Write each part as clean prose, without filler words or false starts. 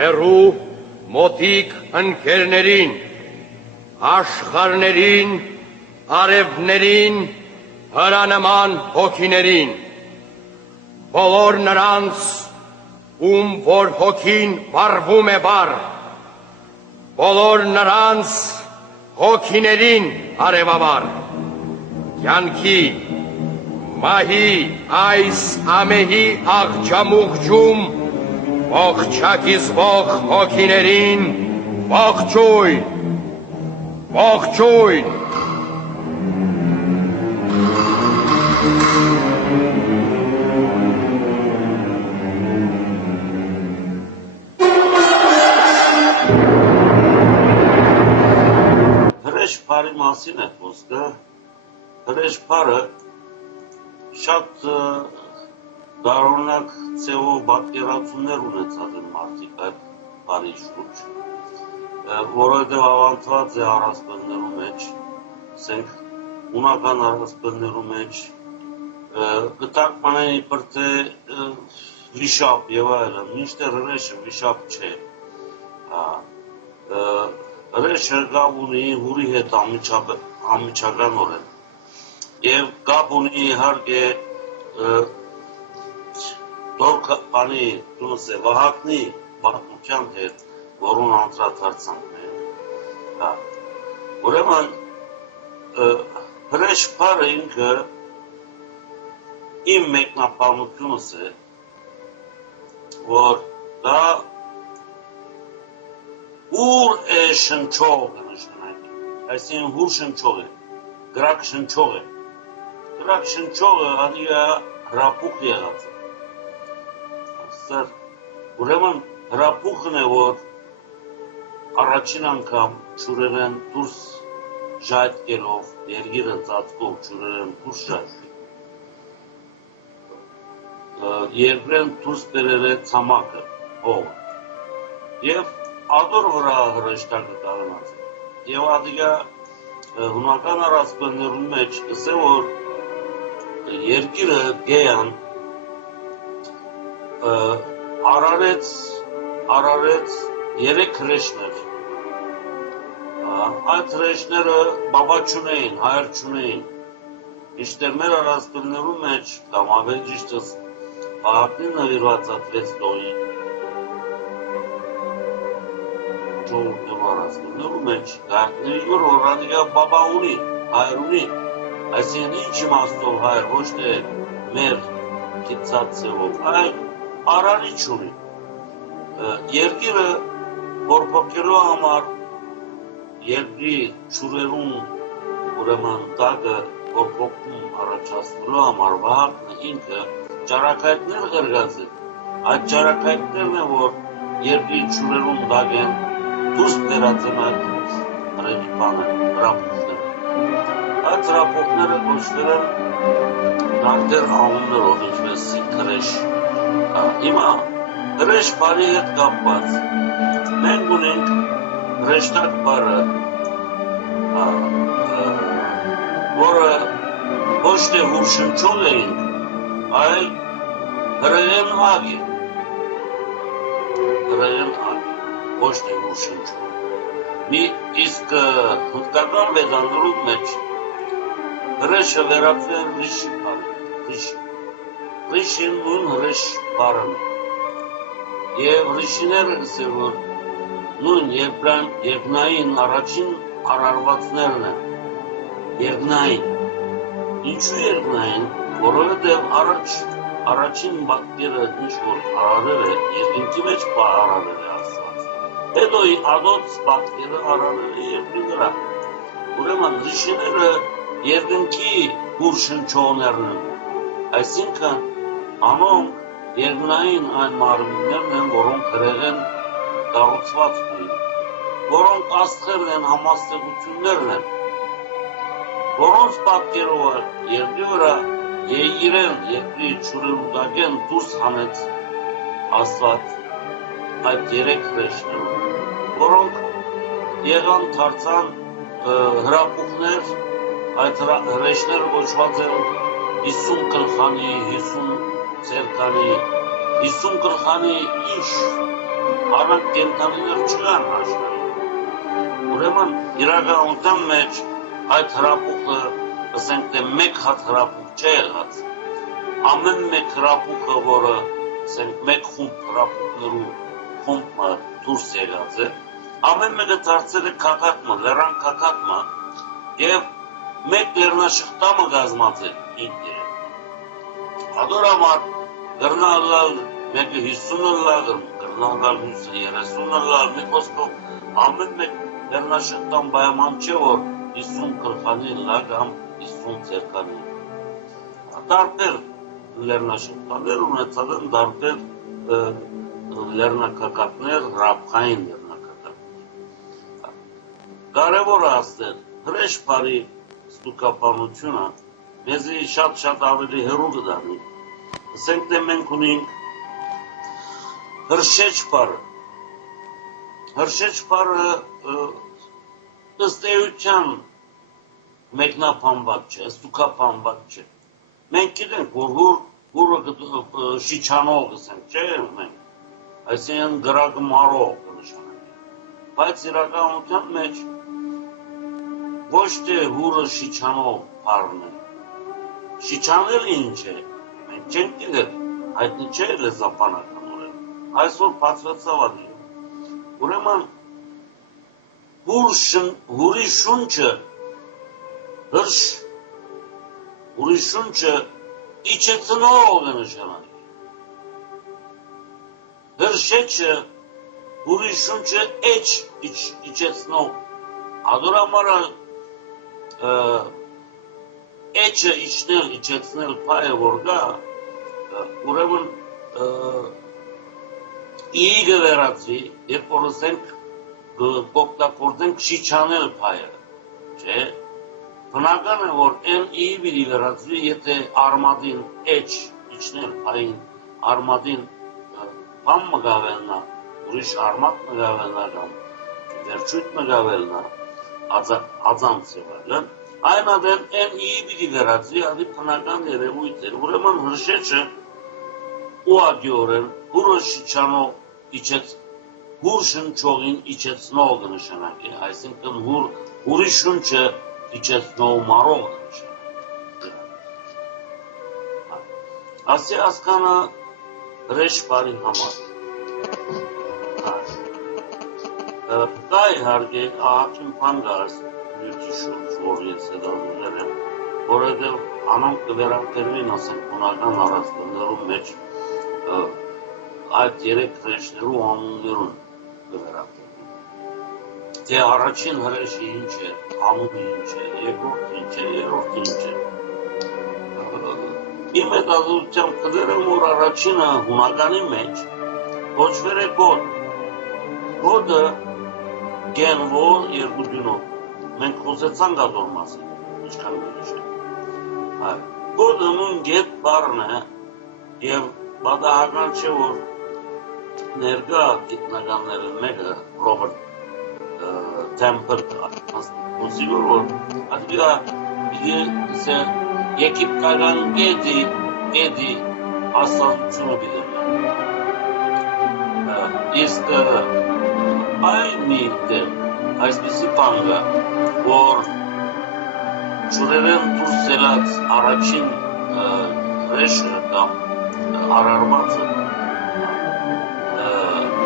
հեռու մոտիկ ընկերներին, աշխարհներին, արևներին, հրանման հոգիներին, բոլոր նրանց, ում որ հոգին վառվում է վառ, բոլոր նրանց հոգիներին արևավառ, կյանքի մահի այս ամեհի աղջամուղջում ողջակիզվող հոգիներին ողջույն, ողջույն։ Հրեշփարի մասին է խոսքը, հրեշփարը շատ դարօրինակ ձևով պատկերացումներ ունեցած են մարդիկ այդ բանի շուրջ, որովհետև ավանդված է առասպելներու մեջ, ասենք ունական առասպելներու մեջ, գտակ մանեն իբր թե վիշապ եւ այլն, մինչդեռ հրեշը վիշապ չէ, հրեշը կապ ունի հուրի հետ անմիջականորեն եւ կապ ունի իհարկե բանի Վահագնի պատմության հետ, որուն անդրադարձանք մենք։ Ուրեմն հրեշփարը ինքը իմ մեկնաբանությունս է, որ դա ուր է շնչող կնշանակի, այսինքն հուր շնչող է, գրակ շնչող է, գրակ շնչողը ադիգա հրապուխ եղած է, ուրեմն հրապուխն է, որ առաջին անգամ ճուրերեն դուրս ժայթկելով, երգիրը ծածկով ճուրերեն դուրս ժայթկի, երկրեն դուրս բերել է ցամաքը, հողը, և ադոր վրա հրեշտակը կաղնած է, և ադիգա հունական առասպելներու մեջ կսե, որ երկիրը գեյան արարեց երեք հրեշներ, այդ հրեշները բաբա չունեին, հայր չունեին, մինչդեռ մեր առասպելներու մեջ, կամ ավելի ճիշտս Վահագնին նվիրված ատվեց տողի, ժողովուրդներու առասպելներու մեջ, գարտնվի որ ադիգա բաբա ունի, հայր ունի, այսինքն ինչ իմաստով հայր, ոչ թե մեր կիծած ձևով, այլ արարիչ ունի, երկիրը որփոքելու համար, երկրի ճուրերուն ուրեմն տակը որփոքում առաջացնելու համար Վահագնը ինքը ճարակայքներ ղրգած է, այդ ճարակայքներն է, որ երկրի ճուրերուն տակ են դուրս բերած են այդ հրապուխները, այդ հրապուխները կոչվել են տարբեր անուններով, ինչպես հրեշ, հիմա հրեշփարի հետ կապված, մենք ունենք հրեշտակ բառը, որը ոչ թե հուրշնչող էինք, այլ հրեղեն ագ է, հրեղեն ագ, ոչ թե հուրշնչող։ Իսկ հնդկական վեդաններու մեջ հրեշը վերածվել են ռիշի բառի, ռիշին նույն հրեշ բառն է, և ռիշիները գսե, որ նույն երկնային առաջին արարվածներն են, երկնային, ինչու երկնային, որովհետև առաջին պատկերը ինչ որ արարել է, երկինքի մեջ արարել է Աստված, հետո ադոց պատկերը արարել է երկրի վրա, ուրեմն ռիշիները երկնքի հուրշնչողներն են, այսինքն անոնք երկնային այն մարմիններն են, որոնք հրեղեն կառուցված ունին, որոնք աստղերն են, համաստեղություններն են, որոնց պատկերով երկրի վրա իրեն երկրի ճուրերու տակեն դուրս հանեց Աստված այդ երեք հրեշներով, որոնք եղան դարձան հրապուխներ, այդ հրեշները կոչված են 50 գլխանի, 50 ցերկանի, 50 գլխանի ինչ Առանց կենտրոններ չկան աշխարհում։ Ուրեմն իրականության մեջ այդ հրապուխը, ասենք թե մեկ հատ հրապուխ չէ եղած։ Ամեն մեկ հրապուխը, որը ասենք մեկ խումբ հրապուխներու խումբը դուրս եկած է, ամեն մեկը դարձել է քակատմը, լեռան քակատմը եւ մեկ լեռնաշղթամը կազմած է ինքերը։ Ադորամար գրնալալ մեկը 50 լալ, գրնալալ 30 լալ, մի խոսքով ամեն մեկ լեռնաշղթան պայման չէ, որ 50 գլխանի լա կամ 50 ձեռքանի։ Տարբեր լեռնաշղթաներ ունեցած են տարբեր լեռնակակատներ, հրապխային լեռնակակատներ։ Կարևոր է ասել, հրեշ բարի ստուկապանությունը մեզի շատ ավելի հեռու կդանի։ Ասենք թե մենք ունենք հրշեջ բարը։ Հրշեջ բարը ըստ էության մեկնաբանված չէ, ստուկապանված չէ։ Մենք գիտենք, որ հուրը շիչանող ասենք, չէ՞ մենք, այսինքն գրակը մարող կնշանակի։ Բայց իրականության մեջ ոչ թե հուրը շիչանող բառն է։ Շիչանել ինչ է, մենք չենք գիտել, հայտնի չէ լեզվաբանականորեն։ Այսօր բացվեցավ ադի։ Ուրեմն հուրի շունչը ուրի շունչը իջեցնող է նշանակի։ Հրշեջը ուրի շունչը իջեցնող։ Ադորամարը էջը իջեցնել պայը որ գա, ուրեմն իի գվերացվի, երբ որ ասենք կօգտագործենք շիչանել պայը, չէ՞։ Բնական է, որ այն իի պիտի վերածվի, եթե արմատին էջ իջնել պային, արմատին բան մգավելնա, ուրիշ արմատ մգավելնա կամ վերջույթ մգավելնա, ածանց եղել, այն ադեն այն իի պիտի վերածվի, ադի բնական երևույթ էր, ուրեմն հրշեջը ուագիորեն հուրը շիչանող հուր շնչողին իջեցնող կնշանակի, այսինքն հուրի շունչը իջեցնող մարող կնշանակի։ Ասի ասկանը հրեշ բարի համար։ Կա իհարկե ահագին բան գարս յութի շուրջ, որ ես հետազոտել եմ, որովհետև անոնք կվերաբերվին, ասենք, բնական առասպելներում մեջ այդ երեք հրեշներու անուններուն կվերաբերվին։ Թե առաջին հրեշը ինչ է, անունը ինչ է, երկրորդ ինչ է, երրորդ ինչ է։ Իմ հետազոտությամբ կդերեմ, որ առաջինը հունականի մեջ կոչվել է գոդ։ Գոդը գենվոր երկու դյունով։ Մենք խոսեցանք ադոր մասին, ինչքան գիրիշ է։ Գոդը մուն գետ բարն է և բադահական չէ, որ ներգա գիտնականները մեկը Ռոբերտ Թեմպլ կոնսիգոր, որ ադվիա եգիպտական գետի աստվածությունը բիդերնա։ Իսկ այն մի դեր, այսպիսի բանգը, որ ջուրերեն դուրս ելած առաջին հրեշը կամ արարվածը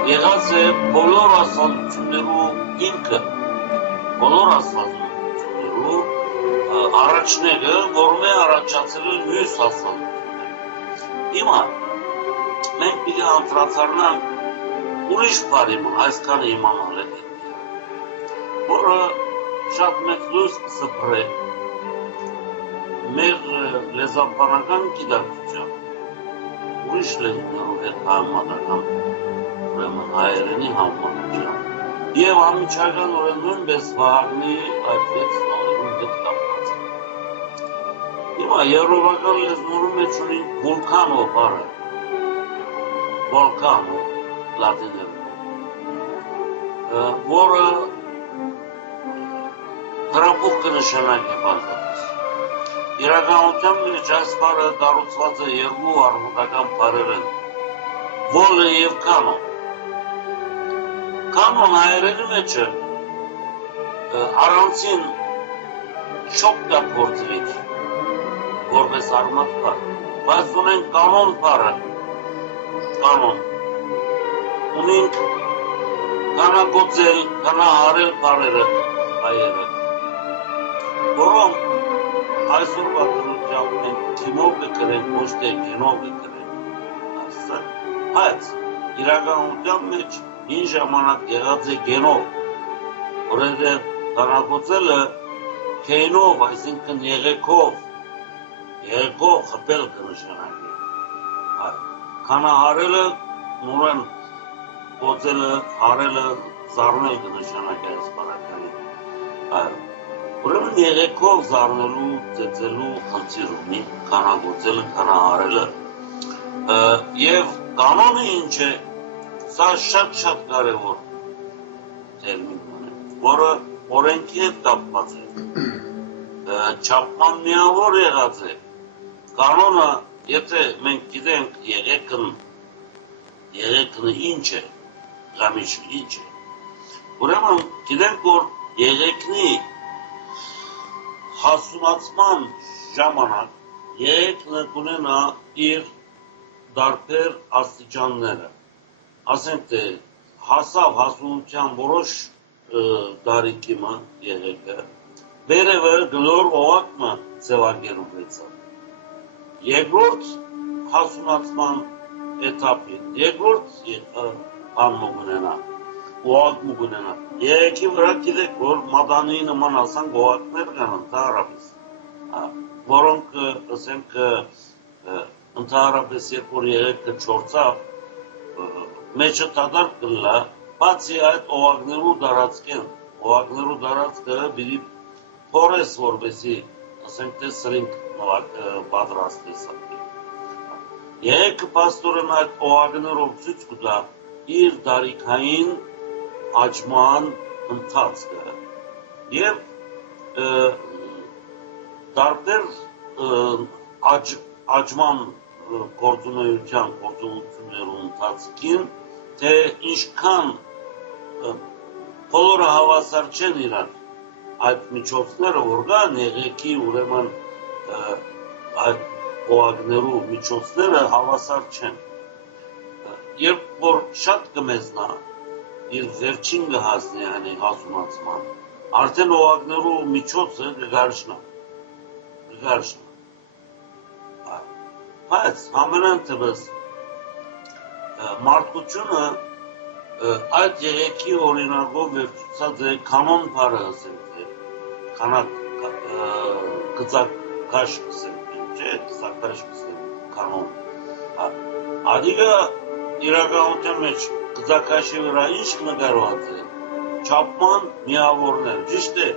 եղած է բոլոր աստվածություններու ինքը, բոլոր աստվածություններու առաջները, որում է առաջացել են մյուս աստվածությունները։ Հիմա, մենք պիտի անդրադառնանք ուրիշ բարիմը, այսքան իմանալ է, որը շատ մեծ լույս կսփռե մեր լեզվաբանական գիտակցությամբ, ուրիշ լեզուներով հետ համեմատական, ուրեմն հայերենի համեմատությամբ, եւ անմիջական նույնպես Վահագնի այդ լեզուներուն հետ կապված։ Հիմա եվրոպական լեզուներում մեջ ունի վոլկանո բառը, վոլկանո լատիներում, որը հրապուխ կնշանակի բանտապես։ Իրականության մեջ այս բառը կառուցված է երկու արմատական բառերեն՝ վոլը և կանո։ կանոն հայերենի մեջ առանցին շոկ կա գործվիչ, որպես արմատ պար, բայց ունենք կանոն պարը, կանոն, ունենք կանագործել, կանահարել պարերը հայերը, որոնք այսօրվա դրությամբ մենք թիմով կկրենք, ոչ թե գենով կկրենք, բայց իրականության մեջ ինչ ժամանակ եղած է գենով, որովհետև կանագործելը քեյնով, այսինքն եղեքով խփել կնշանակի, կանահարելը նորեն գործելը, հարելը, զարնել կնշանակի այս պարականի, ուրեմն եղեքով զարնելու, ծեծելու խնդիր ունի, կանագործելը, կանահարելը և կանոնը ինչ է, սա շատ կարևոր տերմին է, որը օրենքի հետ կապված է, չափման միավոր եղած է, կանոնը, եթե մենք գիտենք եղեքն ինչ է, գամիշը ինչ է, ուրեմն գիտենք, որ եղեքնի հասունացման ժամանակ եղեքնը կունենա իր դարբեր աստիճանները, ասենք թե հասավ հասունության որոշ դարիքիմը եղեքը, վերևը գլոր օղակմը ձևակերում վեցավ, երկրորդ հասունացման էթապին, երկրորդ անմը գունենա, օղակմը գունենա, եղեքի վրա գիտեք, որ մադանի նման ասանք օղակներ կան ընդհանրապես, որոնք ասենք ընդհանրապես երբ որ եղեքը չորցավ, մեջը տադար կլա, բացի այդ օղակներու դարածքը բիդի փորես որպեսի, ասենք թե սրինք պատրաստես ապի։ Եղեքը պաստորեն այդ օղակներով ցույց կտա իր դարիքային աճման ընթացքը և տարբեր աճման գործունեություններու ընթացքին, թե ինչքան բոլորը հավասար չեն իրար այդ միջոցները, որ կան եղեքի ուրեմն այդ օղակներու միջոցները հավասար չեն։ Երբ որ շատ կմեզնա, իր վերջին կհասնի հասունացման, արդեն օղակներու միջոցը կգարշնա։ Բայց համենայն թվս մարդկությունը այդ եղեքի օրինակով վերցուցած է կանոն պարը ասենք է, գծակաշ ասենք է, չէ, գծակաշ ասենք կանոն։ Ադիգը իրականության մեջ գծակաշի վրա ինչ նկարված է, չափման միավորներ, ճիշտ է,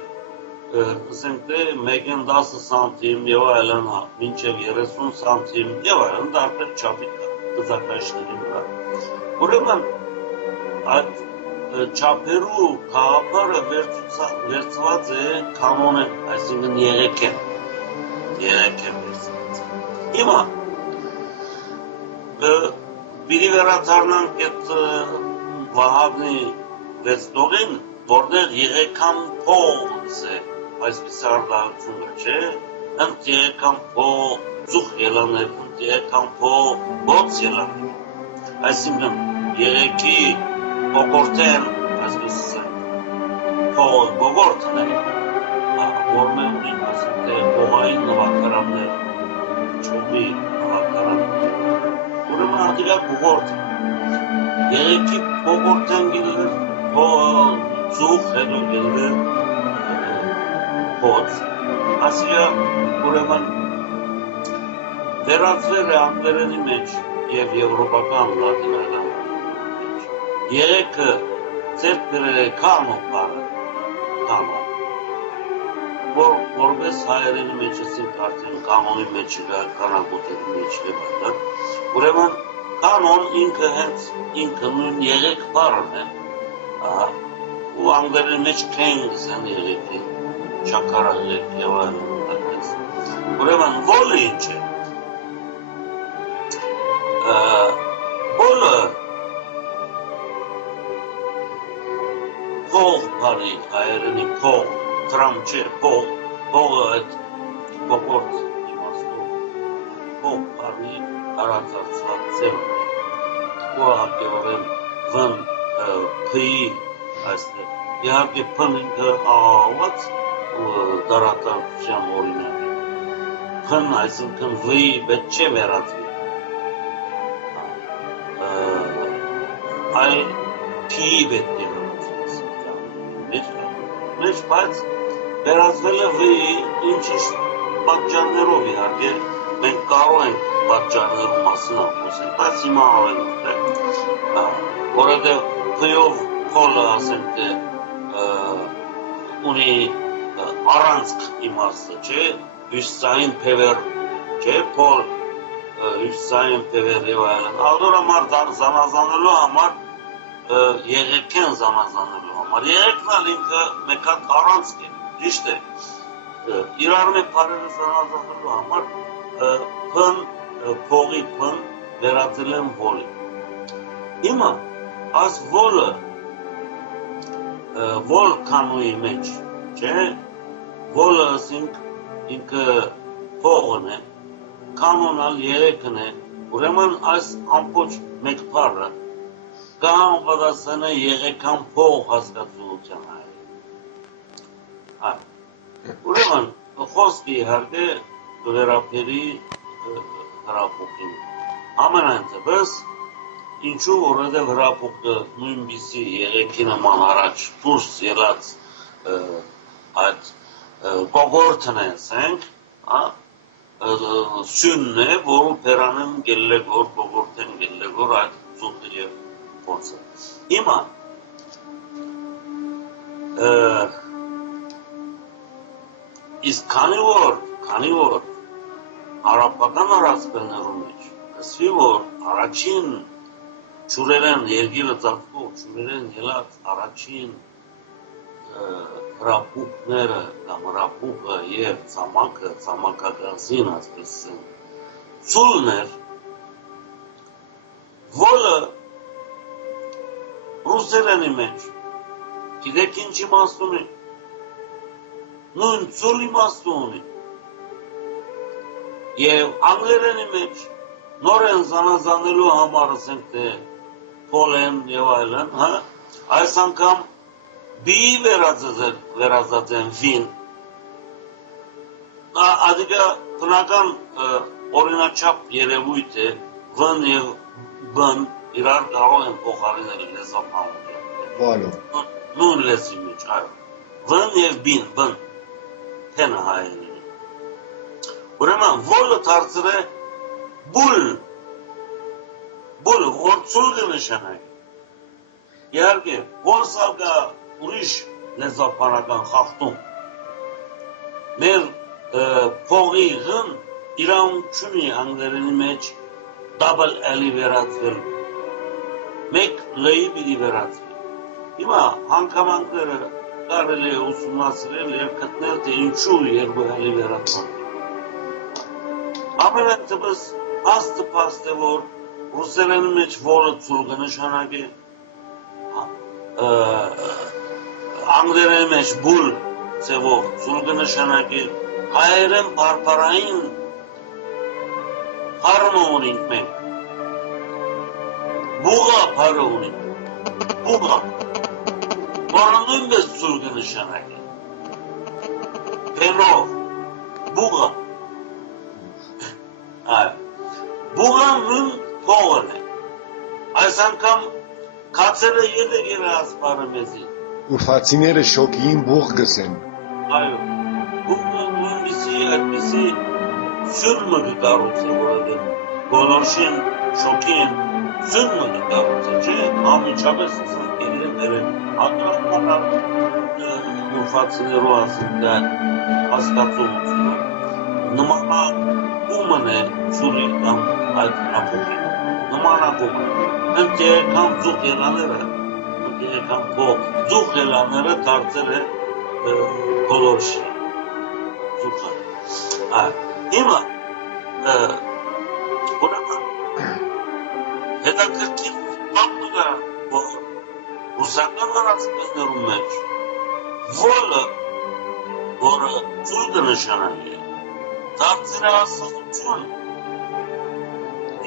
ասենք թե մեկեն 10 սանտիմ և այլն մինչև 30 սանտիմ և այլն դարբեր չափի գծակաշների վրա։ Ուրեմն այդ չափերու գաղափարը վերցված է կանոնը, այսինքն եղեք է վերցված։ Հիմա բիրի վերադառնանք այդ Վահագնի վեցնողին, որտեղ եղեկան փողս է, այսպես արտահայտությունը, չէ, ընդ եղեկան փող ծուխ ելաներ, ընդ եղեկան փող ոց ելաներ, այսինքն եղեկի բողորտեն, այսպես փողը բողորտն է, որմե ունին, ասենք թե փողային նվակարաններ, չոբի նվակարաններ, ուրեմն ադիգա բողորտ, եղեկի բողորտեն գիլեր, ծուխ հետո գիլեր, փոց, ասիգա ուրեմն վերածվել է անգլերենի մեջ և եվրոպական լատիներական եղեքը ձեր դրել է կանոն պարը, որպես հայերենի մեջ ասենք արդեն կանոնի մեջ գա, կանագոտերի մեջ լեբատը, ուրեմն կանոն ինքը հենց ինքը նույն եղեք պարն է, ու անգլերենի մեջ քենգս են եղեքի, շակարաղեք և այլն, ուրեմն ոլը ինչ է, ոլը փողը այդ կոկորտ իմաստով փող առնի տարածած ձևն է ուղղակիորեն վն փի այստեղ իհարկե փն ինքը աղաղված դարակարգության օրինակ է փն այսինքն վի պետք չէ վերածվի այլ փի պետք է վերածվի մեջ բայց վերածվել է վի ինչ-ինչ պատճառներով իհարկե մենք կարող ենք պատճառներու մասին խոսել, բայց հիմա ավելորդ է, որովհետև փյով փոլը ասենք թե ունի առանցք իմաստը, չէ, հյուսիսային փևեր, չէ, փոլ, հյուսիսային փևեր եւ այլն, ալդորամար զանազանելու համար եղեքեն զանազանելու համար, եղեքն ալ ինքը մեկ հատ առանցք է, ճիշտ է, իրար մեկ բարերը զանազանելու համար փն, փողի փն վերածել են ոլի։ Հիմա, այս ոլը, ول կանոյի մեջ, չէ, ոլը ասինք ինքը փողն է, կանոնալ երեքն է, ուրեմն այս ամբողջ մեկ բառը կամ պատասխան է եղեկան փող հասկացության հայ։ Ուրեմն խոսքը իհարկե վերապերի հրապուկին։ Ամենայնտեպս ինչու որովհետև հրապուկը նույնպիսի եղեքի նման առաջ դուրս ելած այդ կողորտն է ասենք, սյունն է, որը պերանեն գելլեգոր, կողորտեն գելլեգոր այդ ծուտը և փոցը։ Հիմա իսկ քանի որ արաբական առասպելներու մեջ կսվի որ առաջին ճուրերեն երգիրը ծածկող ճուրերեն ելած առաջին հրապուկները կամ հրապուկը և ծամակը ծամակագազին ասպես են ծուլներ ոլը ռուսերենի մեջ գիտեք ինչ իմաստ ունի նույն ծուլ իմաստ ունի և անգլերենի մեջ նորեն զանազանելու համար ասենք թե փոլեն և այլն, այս անգամ բիի վերածած են վին, ադիկա բնական օրինաչափ երևույթ է, վն և բն իրար կարող են փոխարինել լեզվաբանությամբ, նույն լեզվի մեջ, այո, վն և բին, բն, թենը հայերենի։ Ուրեմն ոլը դարձել է բուլ, որ ծուլ կնշանակի։ Իհարկե, որսալ կա ուրիշ լեզվաբանական խախտում։ Մեր փողի ղն իրավունք չունի անգլերենի մեջ double L-ի վերածվել։ Մեկ L-ի պիտի վերածվի։ Հիմա հանգամանքները կարելի է ուսումնասիրել և գտնել թե ինչու երկու L-ի վերածվել։ Ամենայնտեպս հաստը փաստ է որ ռուսերենի մեջ ոլը ծուլ կնշանակի, անգլերենի մեջ բուլ ձևով ծուլ կնշանակի, հայերեն բարբարային բառը ունենք մենք, բուղա բառը ունենք, բուղա, որը նույնպես ծուլ կնշանակի, փենով, բուղա, բուղան նույն փողն է, այս անգամ կացել է ետեգեր ասպարը մեզի։ Ուրվացիները շոկիին բուղ գսեն։ Այո, բուղը նույնպիսի այդպիսի սյուրմը կկառուց է, որովհետև բոլորշին շոկին սյուրմը կկառուց է, չէ, ամիջապես սնկերի է վերել, հատրախմանալ ուրվացիներու ասնկա հասկացողությունը, նմանակումն է սուրի կամ այդ ապողի, նմանակումն է, ընկերական ձուղ ելաները, ընկերական ձուղ ելաները դարձել է բոլորշի, ձուղը, հիմա, ուրեմն, հետաքրքիր բանը կա, որ ռուսական առասպելներու մեջ ոլը որը ծույլը նշանալի է, դարձել է ասացություն,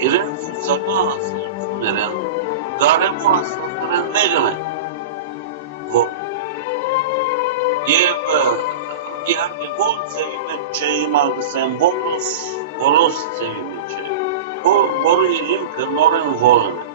իրեն սուսական ասացություններեն, կարևոր ասացություններեն մեկն է, որ և իհարկե ոլ ծևի մեջ չէ հիմա գսեմ, որոս ծևի մեջ չէ, որը իր հիմքը նորեն ոլն է,